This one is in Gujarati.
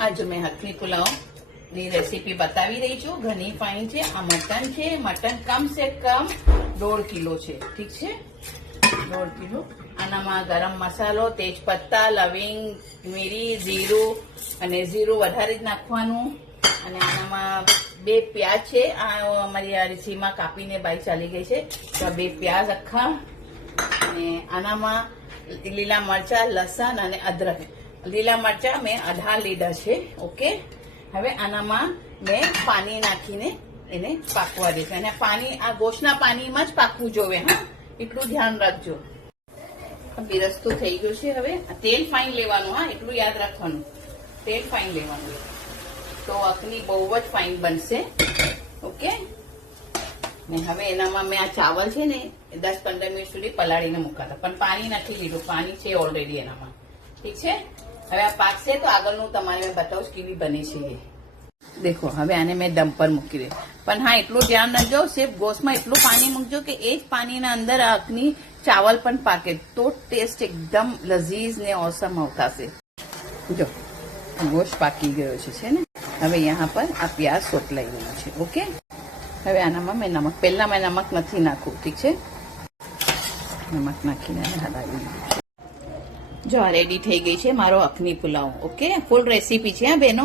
आज मैं हथनी पुलाव ની રેસીપી બતાવી રહી છું। ઘણી ફાઇન છે। આ મટન છે। મટન કમ સે કમ 1.5 કિલો છે। ઠીક છે, 1.5 કિલો। આનામાં ગરમ મસાલો, તેજ પત્તા, લવિંગ, મીરી, જીરું અને જીરું વધારે જ નાખવાનું। અને આનામાં 2 પ્યાજ છે। આ અમારી આ રીસીમાં કાપીને બાઈ ચાલી ગઈ છે, તો 2 પ્યાજ આખા। અને આનામાં લીલા મરચા, લસણ અને અદરક। લીલા મરચા મેં 18 લીધા છે। ઓકે, હવે આનામાં મેં પાણી નાખીને એને પાકવા દઈશ। અને પાણી આ ગોશના પાણીમાં જ પાકવું જોવે, હા, એટલું ધ્યાન રાખજો। બિરસ્તું થઈ ગયું છે। હવે તેલ ફાઇન લેવાનું, હા, એટલું યાદ રાખવાનું, તેલ ફાઇન લેવાનું, તો અખની બહુ જ ફાઇન બનશે। ઓકે, ને હવે એનામાં મેં આ ચાવલ છે ને 10-15 મિનિટ સુધી પલાળીને મૂકાતા, પણ પાણી નથી લીધું, પાણી છે ઓલરેડી એનામાં। ઠીક છે, હવે આ પાકશે તો આગળનું તમારે બતાવું કેવી બને છે એ। દેખો, હવે આને મેં દમ પર મૂકી દે, પણ હા, એટલું ધ્યાન રાખજો, સિર્ફ ગોશમાં એટલું પાણી મૂકજો કે એ જ પાણીના અંદર આ અખની ચાવલ પણ પાકે, તો ટેસ્ટ એકદમ લઝીઝ ને ઓસમ આવતાશે। જો ગોશ પાકી ગયો છે ને। હવે यहाँ પર આ પ્યાજ સોતલાઈ ગયું છે। ઓકે, હવે આનામાં મેં નમક, પહેલા મેં નમક નથી નાખું, ઠીક છે, નમક નાખીને હલાવી દીધું છે। જો આ રેડી થઈ ગઈ છે મારો અખની પુલાવ। ઓકે, ફૂલ રેસીપી છે હા બહેનો।